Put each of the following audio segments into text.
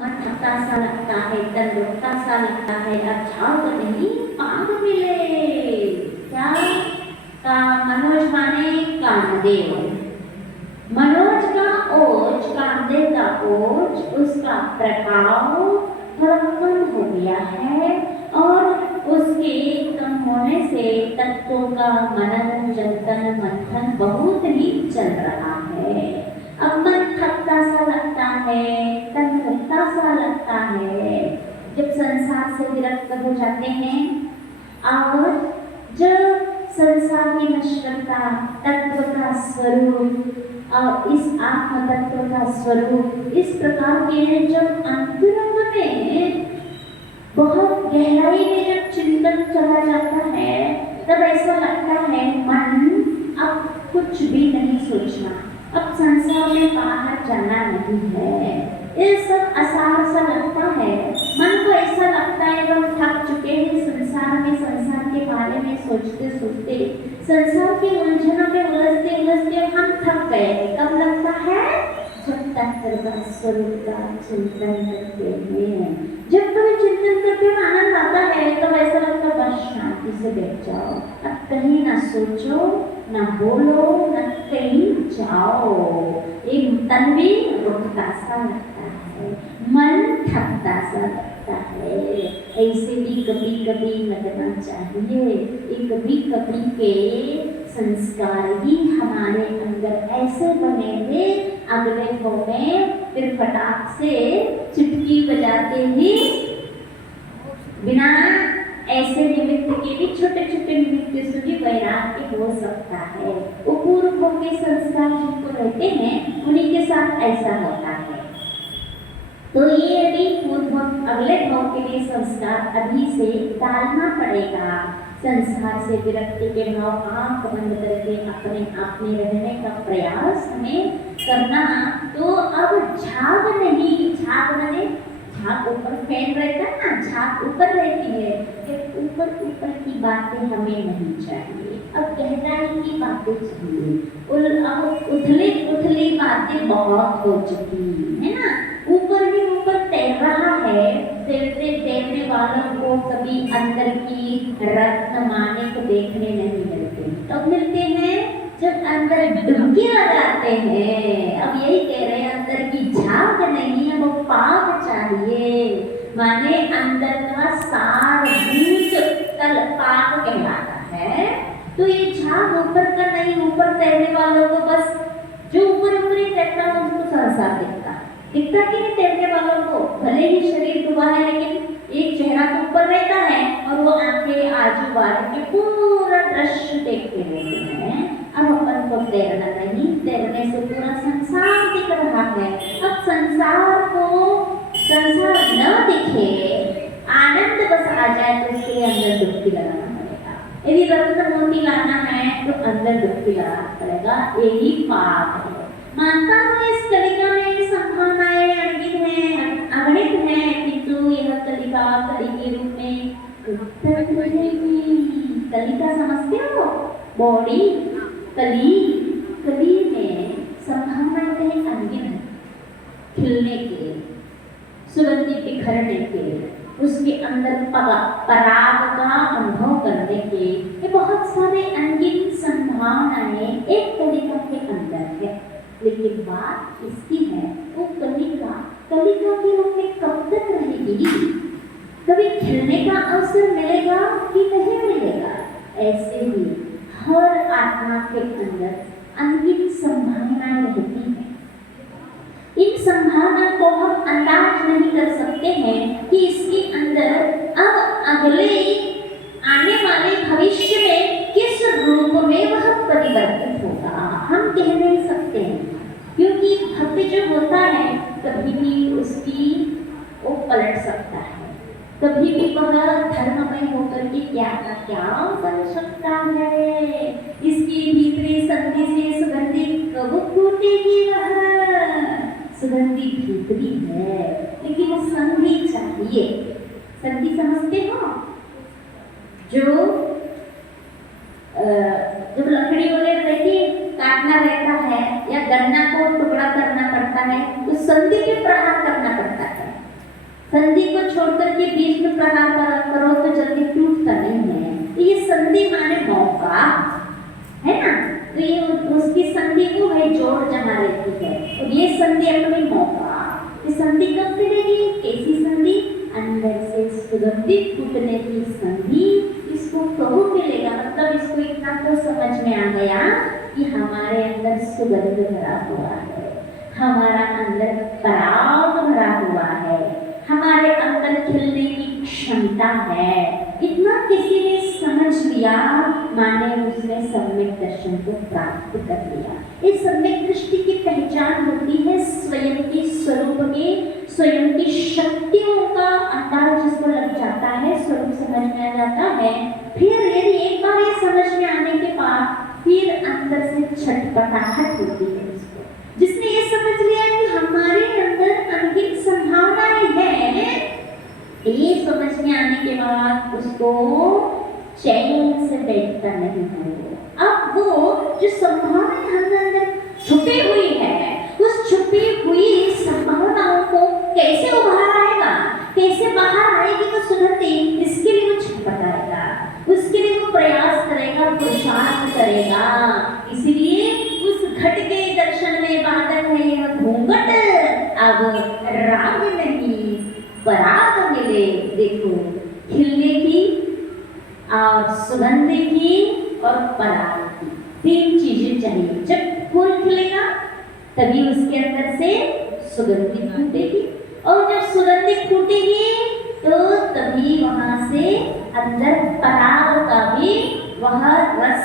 मन थका सा लगता है, तन रुकता सा लगता है, अब जाओ तो नहीं पाग मिले। क्या का मनोज माने कामदेव, मनोज का ओज, कामदेव का ओज, उसका प्रभाव थोड़ा कम हो गया है और उसके कम होने से तत्वों का मनन चिंतन मंथन बहुत ही चल रहा है। अब मन थकता सा लगता है, तन थकता सा लगता है, जब संसार से विरक्त हो जाते हैं और जब संसार की नश्वरता, तत्व का स्वरूप और इस आत्म तत्व का स्वरूप इस प्रकार के जब अंतरंग में बहुत गहराई में जब चिंतन चला जाता है, तब ऐसा लगता है मन अब कुछ भी नहीं सोचना, अब संसार में बाहर जाना नहीं है। ये सब असार सा लगता है, मन को ऐसा लगता है हम थक चुके हैं संसार में, संसार के बारे में सोचते सोचते, संसार के उलझनों में उलझते उलझते हम थक गए। कब लगता है? जब तक स्वरूप का चिंतन करते हैं, जब कभी चिंतन करते हो आनंद आता है, तब ऐसा लगता है बस शांति से बैठ जाओ, अब कहीं ना सोचो ना बोलो ना कहीं जाओ। एक तन भी रुकता सा लगता है, मन थकता सा लगता है। ऐसे भी कभी कभी लगना चाहिए, ये कभी कभी के संस्कार ही हमारे अंदर ऐसे बने थे, अगले को में फिर फटाक से चुटकी बजाते ही बिना ऐसे निमित्त के भी छोटे छोटे निमित्त से भी वैराग्य हो सकता है। वो पूर्व के संस्कार जिनको रहते हैं उन्हीं के साथ ऐसा होता है। तो ये अभी पूर्व अगले भाव के लिए संस्कार अभी से डालना पड़ेगा। संसार से विरक्ति के भाव आंख बंद करके अपने आप में रहने का प्रयास हमें करना। तो अब झाग नहीं, झाग माने झाग ऊपर फैन रहता है ना, झाग ऊपर रहती है, कि ऊपर ऊपर की बातें हमें नहीं चाहिए, अब गहराई की बातें चाहिए। अब उथली उथली बातें बहुत हो चुकी है ना, ऊपर ही ऊपर तैर रहा है। तैरते तैरने वालों को कभी अंदर की रत्न माणिक देखने नहीं मिलते, तब मिलते हैं जब अंदर डुबकी लगाते हैं। अब यही कह रहे हैं अंदर की झाग नहीं है, वो पाग चाहिए, माने अंदर का सार भूत तल पाग कहलाता है। तो ये झाग ऊपर का नहीं, ऊपर तैरने वालों को बस जो ऊपर ऊपर ही तैरता है उसको संसार दिखता कि नहीं तैरने वालों को, भले ही शरीर डूबा है लेकिन एक चेहरा तो ऊपर रहता है और वो आंखें आजू बाजू के पूरा दृश्य देखते रहते हैं। अब अपन को तैरना नहीं, तैरने से पूरा संसार दिख रहा है। अब संसार को संसार न दिखे, आनंद बस आ जाए तो उसके लिए अंदर डुबकी लगाना पड़ेगा। यदि रत्न मोती लाना है तो अंदर डुबकी लगाना पड़ेगा, यही पाप है। मानता हूँ इस कलिका में संभावनाएं अगणित हैं, किंतु यह कलिका कली के रूप में कलिका समझते हो? बॉडी कली, कली में संभावनाएं अनगिनत, खिलने के, सुगंधि बिखरने के, उसके अंदर पराग का अनुभव करने के, ये बहुत सारे अनगिनत संभावनाएं एक कलिका के अंदर है। लेकिन बात इसकी है, वो कलिका कलिका के रूप में कब तक रहेगी? कभी खिलने का अवसर मिलेगा कि नहीं मिलेगा? ऐसे ही हर आत्मा के अंदर अनगिनत संभावनाएं रहती हैं। इन संभावना को हम अंदाज नहीं कर सकते हैं कि इसके अंदर अब अगले आने वाले भविष्य में किस रूप में वह परिवर्तित होगा, हम कह नहीं सकते हैं। क्योंकि भक्ति जो होता है कभी भी उसकी वो पलट सकता है, कभी भी वह धर्ममय होकर के क्या का क्या बन सकता है। इसकी भीतरी संधि से सुगंधि कब फूटेगी? वह सुगंधि भीतरी है, लेकिन वो संधि चाहिए। संधि समझते हो? जो जब लकड़ी वगैरह रहती काटना रहता है या गन्ना को टुकड़ा करना पड़ता है तो संधि के प्रहार करना पड़ता है। करके बीच में प्रहार करो तो जल्दी टूटता नहीं है। तो ये संधि माने मौका है ना, तो ये उसकी संधि को है जोड़ जमा रहती है, और ये संधि अपनी मौका। ये संधि कब मिलेगी, कैसी संधि, अंदर से सुगंधित टूटने की संधि, इसको कहो मिलेगा। मतलब इसको इतना तो समझ में आ गया कि हमारे अंदर सुगंध भरा हुआ है, हमारा अंदर पराग भरा हुआ है, हमारे अंदर खिलने की क्षमता है। इतना किसी ने समझ लिया माने उसने सम्यक दर्शन को प्राप्त कर लिया। इस सम्यक दृष्टि की पहचान होती है स्वयं की स्वरूप के, स्वयं की शक्तियों का अंदाज जिसको लग जाता है, स्वरूप समझ में आ जाता है। फिर यदि एक बार ये समझ में आने के बाद फिर अंदर से छटपटाहट होती है उसको। जिसने ये समझ लिया कि हमारे अंदर अनगिनत संभावनाएं हैं, ये समझ में आने के बाद उसको चैन से बैठता नहीं है। अब वो जो संभावना हमारे अंदर छुपी हुई है, उस छुपी हुई संभावनाओं को कैसे उबार आएगा, कैसे बाहर आएगी तो सुगंधी, इसके लिए वो छटपटाएगा, उसके लिए वो प्रयास करेगा, पुरुषार्थ करेगा। इसलिए उस घट के दर्शन में बाधक है यह घूंघट, अब राग नहीं पराग मिले। देखो खिलने की और सुगंध की और पराग की तीन चीजें चाहिए। जब फूल खिलेगा तभी उसके अंदर से सुगंधी फूटेगी, और जब सुगंधी फूटेगी तो तभी वहां से अंदर पराग का भी वह रस,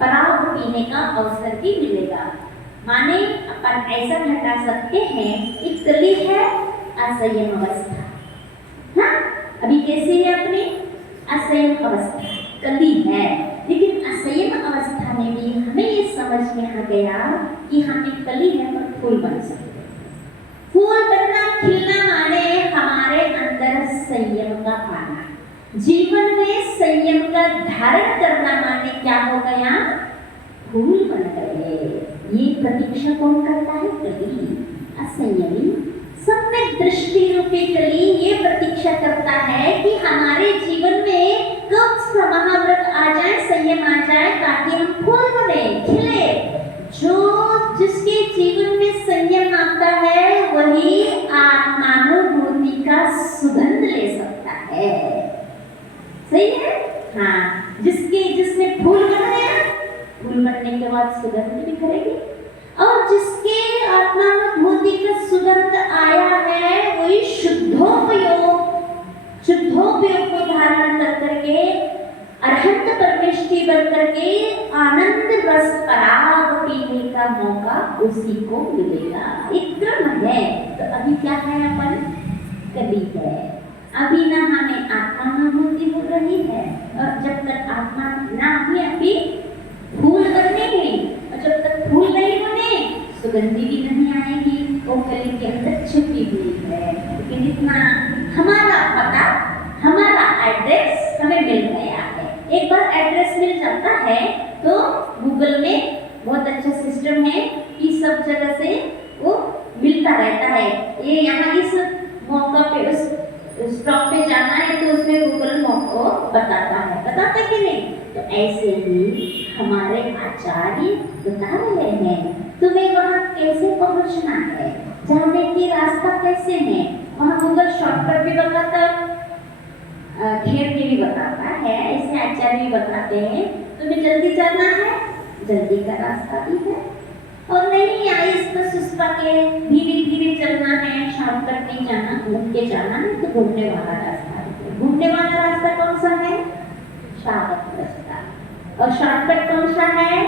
पराग पीने का अवसर भी मिलेगा। माने अपन ऐसा घटा सकते हैं, एक कली है असंयम अवस्था, हाँ अभी कैसे है अपनी असंयम अवस्था, कली है, लेकिन असंयम अवस्था में भी हमें ये समझ में आ गया कि हमें कली है पर फूल बन सकते हैं। फूल बनना, खिलना माने हमारे अंदर संयम का आना, जीवन में संयम का धारण करना माने क्या हो गया, फूल बन गए। ये प्रतीक्षा कौन करता है, कली, असंयमी सम्यक दृष्टि रूपी कली ये प्रतीक्षा करता है कि हमारे जीवन में कब समाव्रत आ जाए, संयम आ जाए, ताकि हम फूल बने, खिले। जो जिसके जीवन में संयम आता है वही आत्मानुभूति का सुगंध ले सकता है। सही है, हाँ। जिसमें फूल बन गया, फूल बनने के बाद सुगंध बिखरेगी, और जिसके आत्मानुभूति का सुगंध आया है वही शुद्धोपयोग को धारण कर करके अरहंत परमेष्टि बन करके आनंद रस पराग पीने का मौका उसी को मिलेगा। एक क्रम है। तो अभी क्या है, अपन कली है, अभी ना हमें आत्मानुभूति हो रही है, और जब तक आत्मा ना हुई अभी फूल बनने हैं, और जब तक फूल नहीं बने सुगंधी भी नहीं आएगी, वो कली के अंदर छिपी हुई है। लेकिन इतना हमारा पता, हमारा एड्रेस हमें मिल गया है। एक बार एड्रेस मिल जाता है तो गूगल में बहुत अच्छा सिस्टम है कि सब जगह से वो मिलता रहता है। ये यहाँ इस मौका पे उस स्टॉप पे जाना है तो उसमें गूगल मौका बताता है कि नहीं। तो ऐसे ही हमारे आचार्य बता रहे हैं तुम्हें वहाँ कैसे पहुँचना है, जाने की रास्ता कैसे है। वहाँ गूगल शॉर्टकट भी बताता, घेर के भी बताता है, ऐसे आचार्य भी बताते हैं। तुम्हें जल्दी जाना है, जल्दी का रास्ता भी है, और नहीं आहिस्ता सुस्ता के धीरे धीरे चलना है, शॉर्टकट नहीं जाना, घूम के जाना है, तो घूमने वाला रास्ता है। घूमने वाला रास्ता कौन सा है, शावक रास्ता। और शॉर्टकट कौन सा है,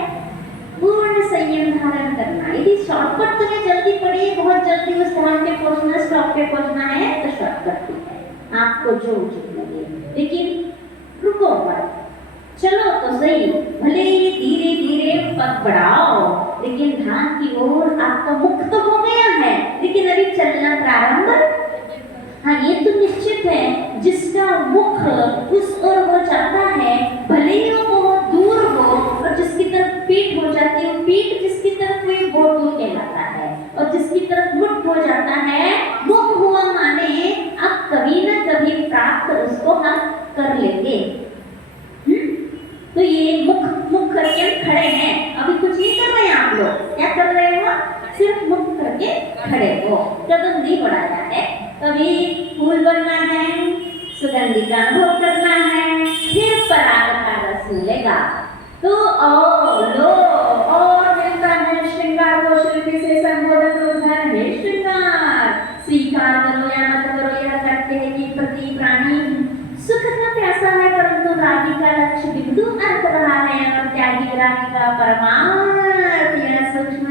पूर्ण संयम धारण करना। यदि शॉर्टकट तुम्हें जल्दी पड़ी, बहुत जल्दी उस स्थान पे पहुंचना, स्टॉप पे पहुंचना है, तो शॉर्टकट ठीक है, आपको जो उचित लगे। लेकिन रुको मत, चलो तो सही, भले ही धीरे धीरे पग बढ़ाओ, लेकिन धाम की ओर आपका मुख तो हो गया है, लेकिन अभी चलना प्रारंभ। हाँ ये तो निश्चित है, जिसका मुख उस ओर हो जाता है भले ही वो बहुत दूर हो, और जिसकी तरफ पीठ हो जाती है, पीठ जिसकी तरफ हुई वो दूर कहलाता है, और जिसकी तरफ मुख हो जाता है, मुख हुआ माने अब कभी न कभी प्राप्त उसको हम कर लेंगे। तो ये मुख करके खड़े हैं, अभी कुछ नहीं कर रहे हैं आप लोग, क्या कर रहे हो? सिर्फ मुख करके खड़े हो, कदम नहीं बढ़ाया है। कभी फूल बनना है, सुगंधी का अनुभव करना है, फिर पराग का रस मिलेगा तो लो और मिलता है श्रृंगार को शिल्पी से संबोधन उद्धार है श्रृंगार। स्वीकार करो या मत करो, यह करते हैं कि प्रति प्राणी सुख का प्यासा है, परंतु रागी का लक्ष्य बिंदु अर्थ रहा है और त्यागी रागी का परमार्थ। यह सूक्ष्म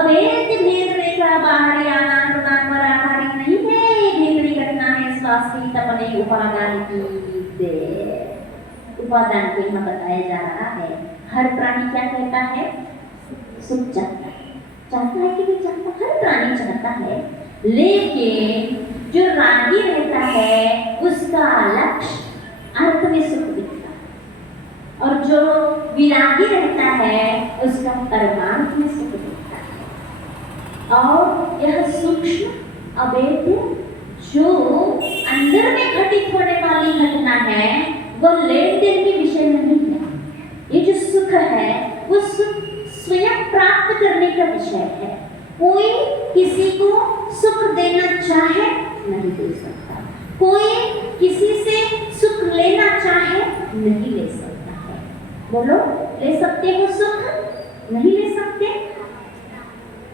अभेद भेद रेखा बाहरी आदान प्रदान पर आधारित नहीं है, भीतरी घटना है स्वास्थ्य अपने उपादान की उपादान को यहाँ बताया जा रहा है। हर प्राणी क्या कहता है? सुख चाहता है, चाहता है कि नहीं चाहता? हर प्राणी चाहता है, लेकिन जो रागी रहता है उसका लक्ष्य अर्थ में सुख दिखता है और जो विरागी रहता है उसका परमार्थ में सुख दिखता है। और यह सूक्ष्म अभेद जो अंदर में घटित होने वाली घटना है वह लेन देन के विषय नहीं है। ये जो सुख है वो सुख स्वयं प्राप्त करने का विषय है। कोई किसी को सुख देना चाहे नहीं दे सकता, कोई किसी से सुख लेना चाहे नहीं ले सकता है। बोलो, ले सकते हो सुख? नहीं ले सकते?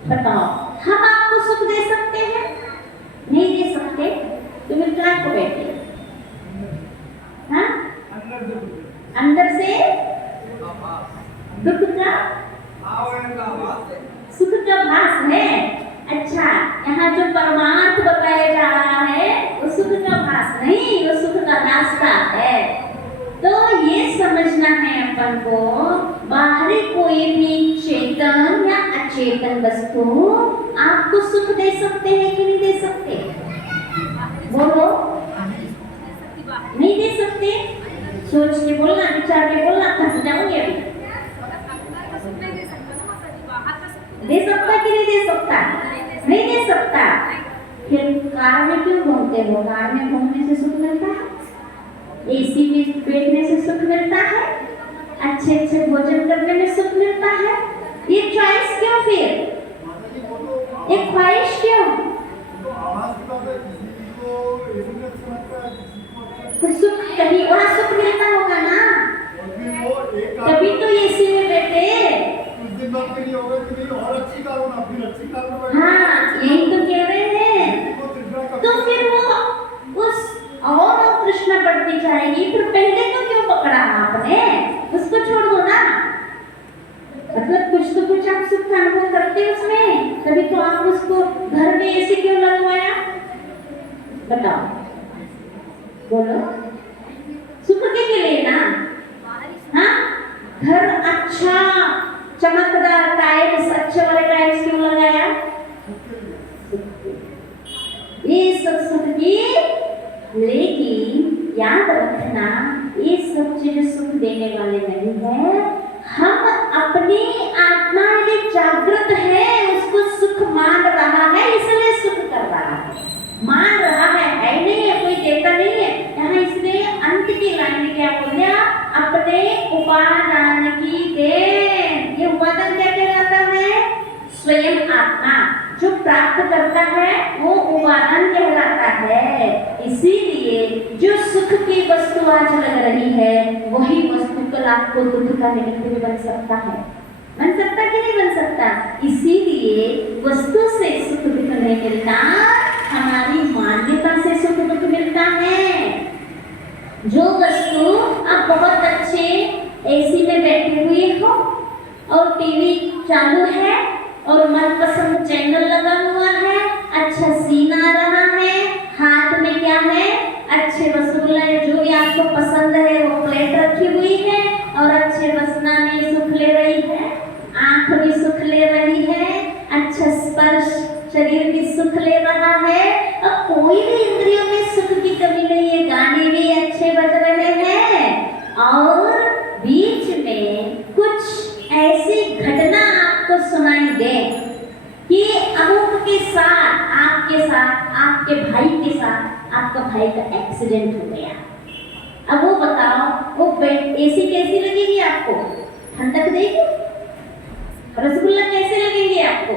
बताओ, हम आपको सुख दे सकते हैं? नहीं दे सकते। तुम क्या को बैठे, हाँ? अंदर से दुख का सुख का भास है। अच्छा, यहाँ जो परमार्थ बताया जा रहा है वो सुख का भास नहीं, वो सुख का रास्ता है। तो ये समझना है अपन को, बाहरी कोई भी चेतन या अचेतन वस्तु आपको सुख दे सकते हैं कि नहीं दे सकते? बोलो, नहीं दे सकते? सोच के बोलना, विचार के बोलना, फंस जाओगे अभी। दे सकता कि नहीं दे सकता? नहीं दे सकता। फिर कार में क्यों घूमते हो? कार में घूमने से सुख मिलता है, एसी में बैठने से सुख मिलता है, अच्छे अच्छे भोजन करने में सुख मिलता है। ये चॉइस क्यों? फिर ये ख्वाहिश क्यों? तो सुख कहीं और सुख मिलता होगा ना, तभी तो एसी में बैठे। हाँ, यही तो कह रहे हैं। तो फिर वो उस और तृष्णा बढ़ती जाएगी। फिर पहले तो क्यों पकड़ा आपने? उसको छोड़ दो ना। मतलब कुछ तो कुछ आप सुख का अनुभव करते हो उसमें, तभी तो आप उसको घर में एसी क्यों लगवाया? बताओ, बोलो, सुख के लिए ना। हाँ, घर अच्छा चमकदार टाइल्स, अच्छे वाले टाइल्स क्यों लगाया? ये सब सुख की, लेकिन याद रखना ये सब चीजें सुख देने वाले नहीं है। हम अपनी आत्मा में जागृत है, उसको सुख मान रहा है, इसलिए सुख कर रहा है। मान रहा है नहीं है, कोई देता नहीं है। यहाँ इसने अंत की लाइन में क्या बोल दिया? अपने उपादान की देन। ये उपादान क्या कहलाता है? स्वयं आत्मा जो प्राप्त करता है वो उपादान कहलाता है। इसीलिए जो सुख की वस्तु आज लग रही है वही वस्तु कल आपको दुख का निमित्त भी बन सकता है। बन सकता कि नहीं बन सकता? इसीलिए वस्तु से सुख दुख नहीं मिलता, हमारी मान्यता से सुख दुख मिलता है। जो वस्तु आप बहुत अच्छे एसी में बैठे हुए हो और टीवी चालू है और मनपसंद चैनल लगा हुआ है, अच्छा सीन आ रहा है, हाथ में क्या है? अच्छे रसगुल्ले जो भी आपको पसंद है वो प्लेट रखी हुई है और अच्छे रसना में सुख ले रही है, आंख भी सुख ले रही है, अच्छा स्पर्श शरीर भी सुख ले रहा है। अब कोई भी इंद्रियों में सुख की कमी नहीं है, गाने भी अच्छे बज रहे हैं और बीच में कुछ ऐसी घटना आपको सुनाई दे कि अमुक के साथ आपके साथ भाई के साथ आपका भाई का एक्सीडेंट हो गया। अब वो बताओ, वो एसी कैसी लगेगी आपको? ठंडक देगी? रसगुल्ला कैसे लगेंगे आपको?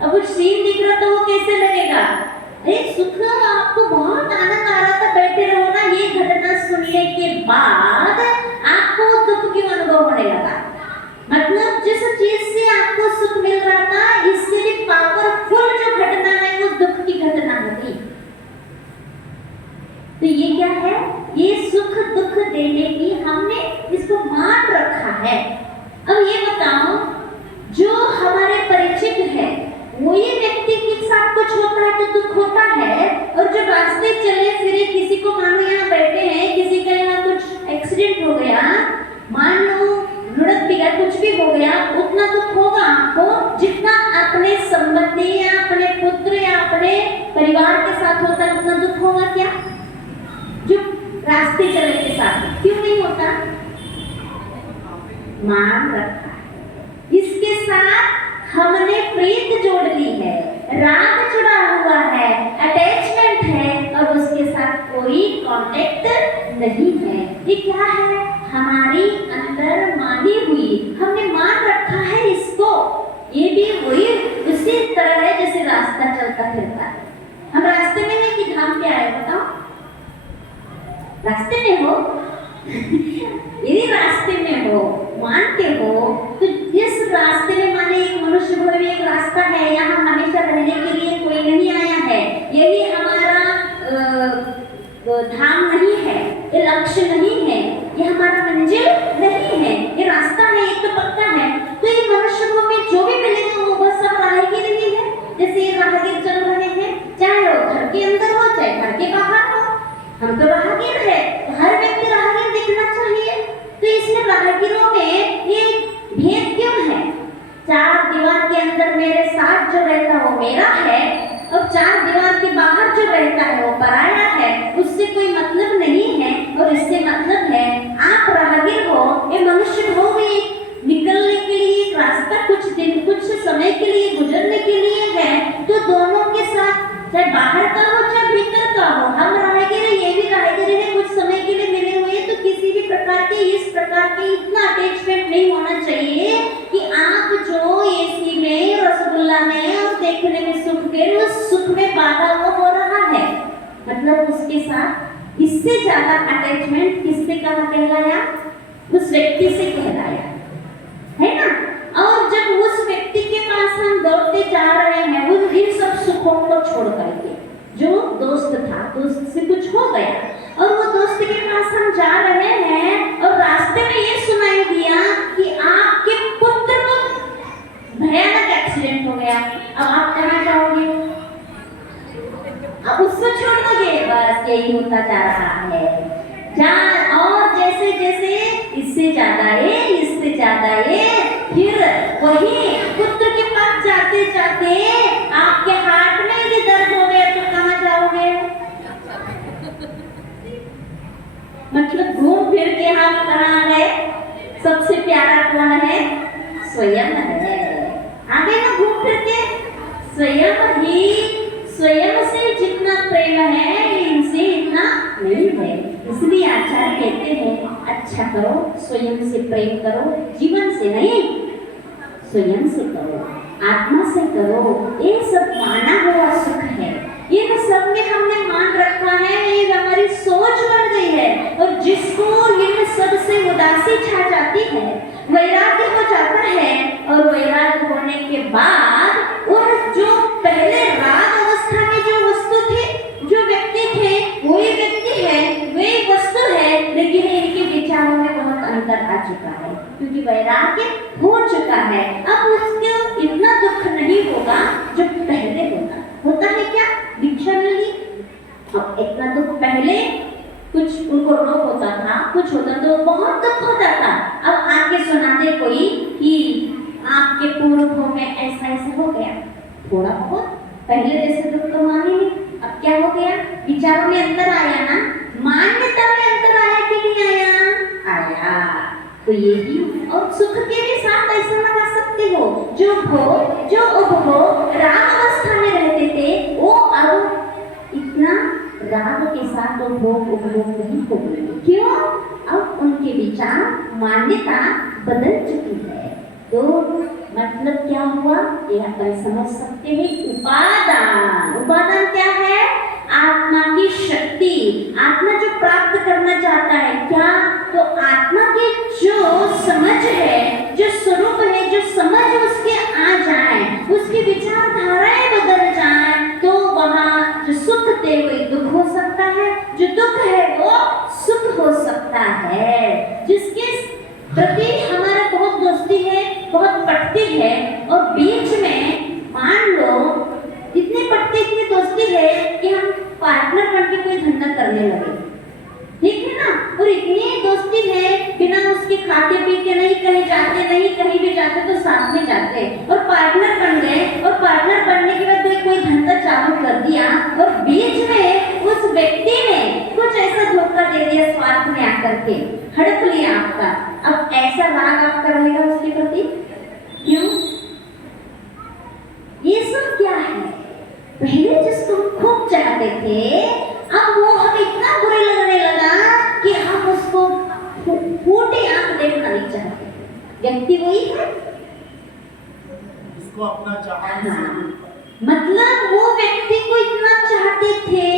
अब वो सीन दिख रहा तो वो कैसे लगेगा? अरे सुख, आपको बहुत आनंद आ रहा था, बैठे रहो ना। ये घटना सुनने के बाद आपको दुख क्यों अनुभव होने लगा? मतलब जिस चीज से आपको सुख मिल रहा था, इससे भी पावरफुल जो घटना है वो दुख की घटना होगी। तो ये क्या है? ये सुख दुख देने की हमने इसको मान रखा है। अब ये बताओ, जो हमारे परिचित है वही व्यक्ति के साथ कुछ होता है तो दुख होता है, और जो रास्ते चले फिरे किसी को, मानो यहाँ बैठे हैं, किसी का यहाँ कुछ एक्सीडेंट हो गया, मान लो लुढ़क पिघल कुछ भी हो गया, उतना दुख होगा आपको जितना अपने संबंधी या अपने पुत्र या अपने परिवार के साथ होता है, उतना दुख होगा क्या जो रास्ते चले के साथ? क्यों नहीं होता? मान रखा है। इसके साथ हमने प्रीत जोड़ ली है, राग जुड़ा हुआ है, अटैचमेंट है, और उसके साथ कोई कांटेक्ट नहीं है। ये क्या है? हमारी अंदर मानी हुई, हमने मान रखा है इसको। ये भी वही उसी तरह है जैसे रास्ता चलता फिरता है। हम रास्ते में नहीं कि धाम पे आए, बताओ? रास्ते में हो यदि रास्ते में हो, मानते हो, तो जिस रास्ते में, माने एक मनुष्य को भी एक रास्ता है, यहाँ हमेशा रहने के लिए कोई नहीं आया है, यही हमारा धाम नहीं है, ये लक्ष्य नहीं है, ये हमारा मंजिल नहीं है, ये रास्ता है, ये तो पक्का है। तो ये मनुष्य को में जो भी मिलेगा वो बस सब राहगीर ही है। जैसे ये राहगीर चल रहे हैं, चाहे वो घर के अंदर हो चाहे घर के बाहर हो, हम तो राहगीर है, तो हर व्यक्ति राहगीर दिखना चाहिए। तो इसमें राहगीरों में ये भेद क्यों है? चार दीवार के अंदर मेरे साथ जो रहता है वो मेरा है, और चार दीवार के बाहर जो रहता है वो पराया है, उससे कोई मतलब नहीं है। और इससे मतलब है आप राहगीर हो, ये मनुष्य हो भी निकलने के लिए एक रास्ता कुछ दिन कुछ समय के लिए गुजरने के लिए है, तो दोनों के साथ चाहे बाहर का हो चाहे भीतर का हो, हम राहगीर, ये भी राहगीर है, कुछ समय के लिए मिले हुए। तो किसी भी प्रकार के इस प्रकार के इतना अटैचमेंट नहीं होना चाहिए कि आप जो एसी में, रसगुल्ला में और देखने में सुख के, उस सुख में बाधा हो रहा है। मतलब उसके साथ इससे ज्यादा अटैचमेंट किससे कहा कहलाया? उस व्यक्ति से कहलाया, है ना? और जब उस व्यक्ति के पास हम दौड़ते जा रहे हैं, उन इन सब सुखों को छोड़ करके, जो दोस्त था, दोस्त से कुछ हो गया और वो दोस्त के पास हम जा रहे हैं, और रास्ते में ये सुनाई दिया कि आपके पुत्र को भयानक एक्सीडेंट हो गया, अब आप कहाँ जाओगे? अब उसको छोड़ दोगे? बस यही होता जा रहा है। और जैसे जैसे इससे ज्यादा ये, इससे ज्यादा ये, फिर वही पुत्र के पास जाते जाते आपके हार्ट में यदि दर्द हो गया तो कहाँ जाओगे? मतलब घूम फिर के हम कहाँ है? सबसे प्यारा कौन है? स्वयं है। आगे ना घूम फिर के स्वयं ही, स्वयं से जितना प्रेम है इनसे इतना नहीं है। इसलिए आचार्य कहते हैं अच्छा करो, स्वयं से प्रेम करो, जीवन से नहीं, स्वयं से करो, आत्मा से करो। ये सब माना हुआ सुख है, ये तो सब में हमने मान रखा है, ये हमारी सोच बन गई है। और जिसको इन सब से उदासी छा जाती है, वैराग्य हो जाता है, और वैराग्य होने के बाद और जो पहले राग अवस्था में जो वस्तु थे, जो व्यक्ति थे, वही व्यक्ति है, वही वस्तु है, लेकिन इनके विचारों में बहुत अंतर आ चुका है, क्योंकि वैराग्य हो चुका है। अब उसको इतना दुख नहीं होगा जो पहले होता है। क्या दीक्षा मिली? अब इतना दुख पहले कुछ उनको रोग होता था, कुछ होता तो बहुत दुख होता था। अब आके सुनाते कोई कि आपके पूर्वों में ऐसा ऐसा हो गया, थोड़ा बहुत पहले जैसे दुख तो माने नहीं, अब क्या हो गया? विचारों में अंतर आया ना, मान्यता में अंतर आया कि नहीं आया? आया। तो ये भी, और सुख के भी साथ ऐसा लगा सकते हो, जो अब हो, राग अवस्था में रहते थे, वो अब राग के साथ वो भोग उपभोग नहीं होंगे। क्यों? अब उनके विचार मान्यता बदल चुकी है। तो मतलब क्या हुआ ये अपन समझ सकते हैं। उपादान, उपादान क्या है? आत्मा की शक्ति। आत्मा जो प्राप्त करना चाहता है क्या? तो आत्मा की जो समझ है, जो स्वरूप है, जो समझ उसके आ जाए, उसकी विचारधाराएं बदल जाए, तो वहाँ जो सुख थे वो दुख हो सकता है, जो दुख है वो सुख हो सकता है। जिसके प्रति हमारा बहुत दोस्ती है, बहुत पटती है, और बीच में मान लो इतनी पटती, इतनी दोस्ती है कि हम पार्टनर बनके कोई धंधा करने लगे, ठीक है ना? और इतनी दोस्ती है बिना उसके खाते पीते नहीं, कहीं जाते नहीं, कहीं भी जाते तो साथ में जाते, और पार्टनर बन गए, और पार्टनर बनने के बाद कोई धंधा चालू कर दिया, और बीच में उस व्यक्ति ने कुछ ऐसा धोखा दे दिया स्वार्थ में आकर के, हड़प लिया आपका। अब ऐसा राग आपका रहेगा उसके प्रति? क्यों? ये सब क्या है? पहले जिसको हम खूब चाहते थे, अब वो हमें इतना बुरा लगने लगा कि हम उसको फूटे आंख देखना नहीं चाहते। व्यक्ति वही है, इसको अपना चाहना। मतलब वो व्यक्ति को इतना चाहते थे,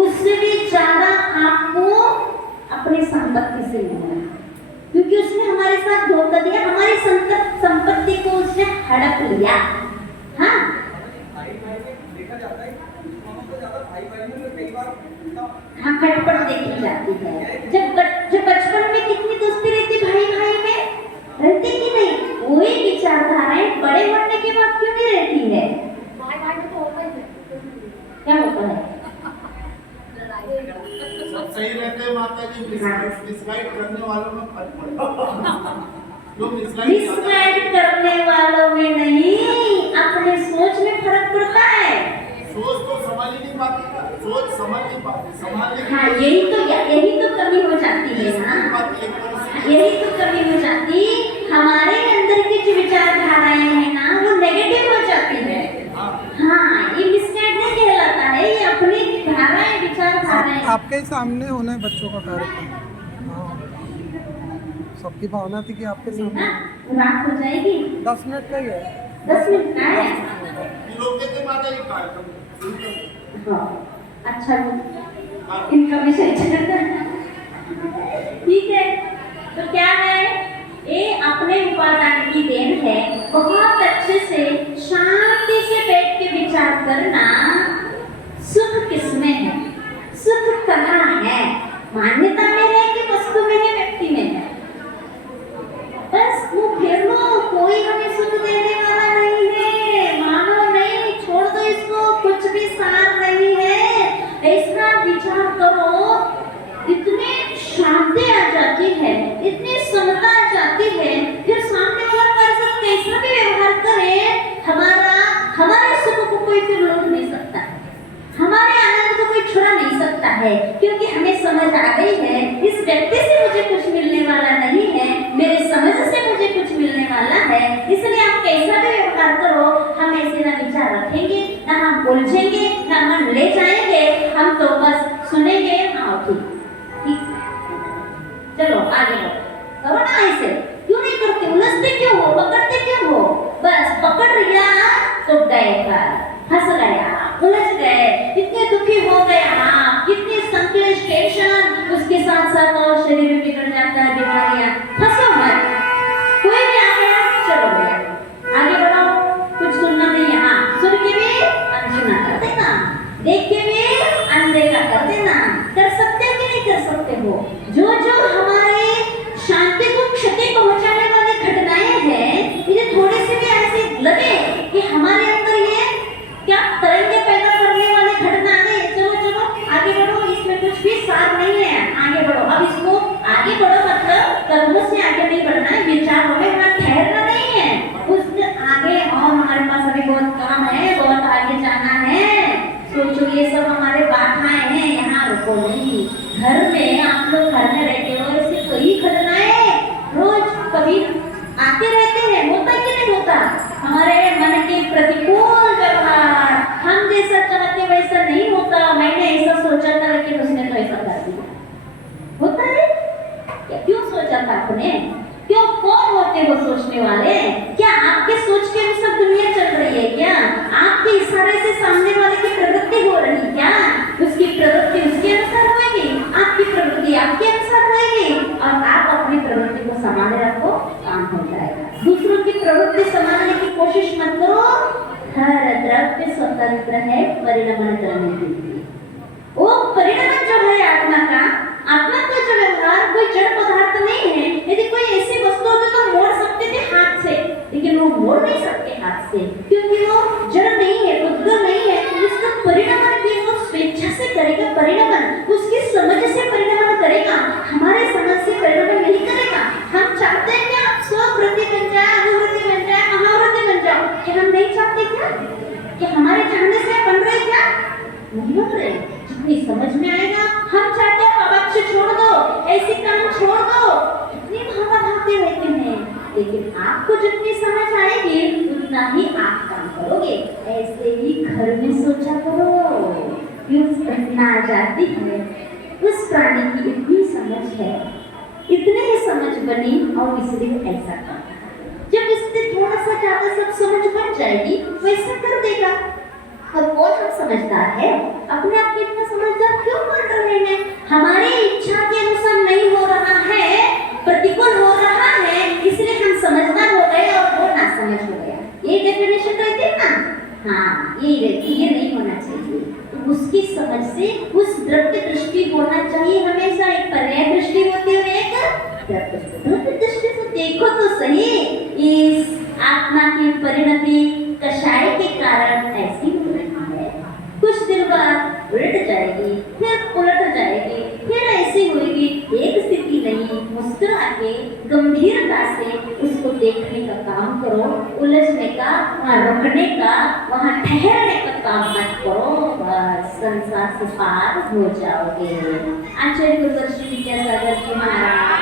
उससे भी ज्यादा आपको अपनी संपत्ति से मिला, क्योंकि उसने हमारे साथ धोखा दिया, हमारी संपत्ति को उसने हड़प लिया। हाँ, हाँ, खटपट देखी जाती है। जब बचपन में कितनी दोस्ती रहती भाई भाई में, रहती कि नहीं? वही विचारधाराएं बड़े होने के बाद क्यों नहीं रहती है? भाई भाई में तो होता ही है। क्या होता है? सब सही रहते हैं माता जी, मिसगाइड करने वालों में फर्क पड़ता है। लोग मिसगाइड करने वालों में नहीं, अपने सोच में फर्क पड़ता है। सोच तो समझ ही नहीं पाती, सोच समझ नहीं पाती, समझ नहीं। हाँ, यही तो कमी हो जाती है ना, यही तो कमी हो जाती। हमारे अंदर की जो विचारधाराएं हैं ना, वो नेगेटिव हो जाती है। हाँ, ये मिसगाइड नहीं कहलाता है, ये अपनी धाराएं, विचारधाराएं। आपके सामने होना है बच्चों का कार्यक्रम। सबकी भावना थी कि आपके सामने। रात हो जाएगी, 10 मिनट का ही है। 10 मिनट का है। लोग कहते माता जी कार्यक्रम अच्छा, इनका विषय ठीक है। तो क्या है, ये अपने उपादान की देन है। बहुत अच्छे से शांति से बैठ के विचार करना, सुख किसमें है, सुख कहाँ है? मान्यता में है कि वस्तु में है, व्यक्ति में है? बस वो फिर लो, कोई हमें सुख देने वाला नहीं है, मानो नहीं, छोड़ दो इसको, कुछ भी सार नहीं है। ऐसा विचार करो, इतनी शांति आ जाती है, इतनी समता आ जाती है, फिर सामने वाला पर्सन कैसा भी व्यवहार करे, हमारे सुख को कोई फिर लूट नहीं सकता, हमारे आनंद को कोई छुड़ा नहीं सकता है, क्योंकि हमें समझ आ गई है इस व्यक्ति से मुझे कुछ मिलने वाला नहीं है, मेरे समझ से मुझे कुछ मिलने वाला है। इसलिए आप कैसा भी व्यवहार करो, हम ऐसे ना विचार रखेंगे, ना हम उलझेंगे, ना मन ले जाएंगे, हम तो बस सुनेंगे। हाँ ठीक, चलो आगे बढ़ो, करो ना ऐसे। क्यों नहीं करते? उलझते क्यों हो, पकड़ते क्यों हो? बस पकड़ लिया तो गए, फंस गया, उलझ गए, इतने दुखी हो गए आप, इतने संकलेश, टेंशन, उसके साथ साथ और शरीर में बिगड़ जाता है, बीमारियां। फंसो मत, कोई भी आ गया चलो गया, आगे बढ़ो, कुछ सुनना नहीं है। हाँ, सुन के भी अनसुना कर देना, देख के भी अनदेखा कर देना। कर सकते हो कि नहीं कर सकते हो? जो जो हमारे शांति को क्षति पहुंचाने वाली घटनाएं हैं, ये थोड़े से भी ऐसे लगे कि हमारे अंदर ये क्या तरंगे पैदा करने वाली घटना है, चलो चलो आगे बढ़ो, इसमें कुछ भी सार नहीं है, आगे बढ़ो। अब इसको आगे बढ़ो मतलब कदमों से आगे नहीं बढ़ना है, विचारों में हमें ठहरना नहीं है, उसके आगे और हमारे पास अभी बहुत काम है, बहुत आगे जाना है। सोचो ये सब हमारे बाधाएं हैं, यहाँ रुको नहीं। घर में आप लोग घर में रहते हो, ऐसे कई घटनाएं रोज कभी आते रहते हैं, होता कि नहीं होता? हमारे मन के प्रतिकूल व्यवहार, हम जैसा चाहते वैसा नहीं होता, मैंने ऐसा सोचा था अपने? क्यों कौन होते हो सोचने वाले? क्या आपके सोच के अनुसार दुनिया चल रही है क्या? आपके इशारे से सामने वाले की प्रवृत्ति हो रही क्या? उसकी प्रवृत्ति उसके अनुसार होगी, आपकी प्रवृत्ति आपके अनुसार होगी, और आप अपनी प्रवृत्ति को संभाले रखो, काम हो जाएगा। दूसरों की प्रवृत्ति संभालने की कोशिश मत करो। हर द्रव्य स्वतंत्र है परिणमन करने के लिए। वो परिणमन जो है आत्मा का, आत्मा का जो व्यवहार कोई जड़ पदार्थ नहीं है। यदि कोई ऐसी वस्तु होती तो मोड़ सकते थे हाथ से, लेकिन वो मोड़ नहीं सकते हाथ से, क्योंकि वो जड़ नहीं है, उद्गम नहीं है। उसका परिणमन भी वो स्वेच्छा से करेगा। परिणमन उसकी समझ से परिणमन करेगा, हमारे समझ से परिणमन नहीं करेगा। हम चाहते हैं कि आप स्ववृत्ति बन जाए, अनुवृत्ति बन जाए, महावृत्ति बन जाओ, क्या हम नहीं चाहते क्या? कि हमारे चाहने से बन रहे क्या? नहीं बन रहे। जितनी समझ में आएगा, हम चाहते हैं बाबा से छोड़ दो, ऐसे काम छोड़ दो, इतनी भावना भागते रहते हैं, लेकिन आपको जितनी समझ आएगी उतना ही आप काम करोगे। ऐसे ही घर में सोचा करो कि उस घटना आ जाती है, उस प्राणी की इतनी समझ है, इतनी ही समझ बनी और इसलिए ऐसा करता है। जब इससे थोड़ा सा ज्यादा सब समझ बन जाएगी वैसा कर देगा। और कौन हम समझदार है? अपने आप को इतना समझदार क्यों बन रहे हैं? हमारी इच्छा के अनुसार नहीं हो रहा है, प्रतिकूल हो रहा है, इसलिए हम समझदार हो गए और वो ना समझ हो गया। ये डेफिनेशन रहती है ना? हाँ, ये रहती, ये नहीं होना चाहिए। तो उसकी समझ से उस द्रव्य दृष्टि होना चाहिए हमेशा। एक पर्याय दृष्टि होती है, एक द्रव्य दृष्टि से देखो तो सही। इस आत्मा की परिणति कषाय के कारण ऐसी हो रही है। कुछ दिन बाद उलट जाएगी, फिर उलट जाएगी, फिर ऐसी होगी। एक स्थिति नहीं, मुस्कुरा के गंभीरता से उसको देखने का काम करो। उलझने का, वहाँ रुकने का, वहाँ ठहरने का काम मत करो, बस संसार से पार हो जाओगे। आचार्य गुरुवर्षी विद्यासागर जी महाराज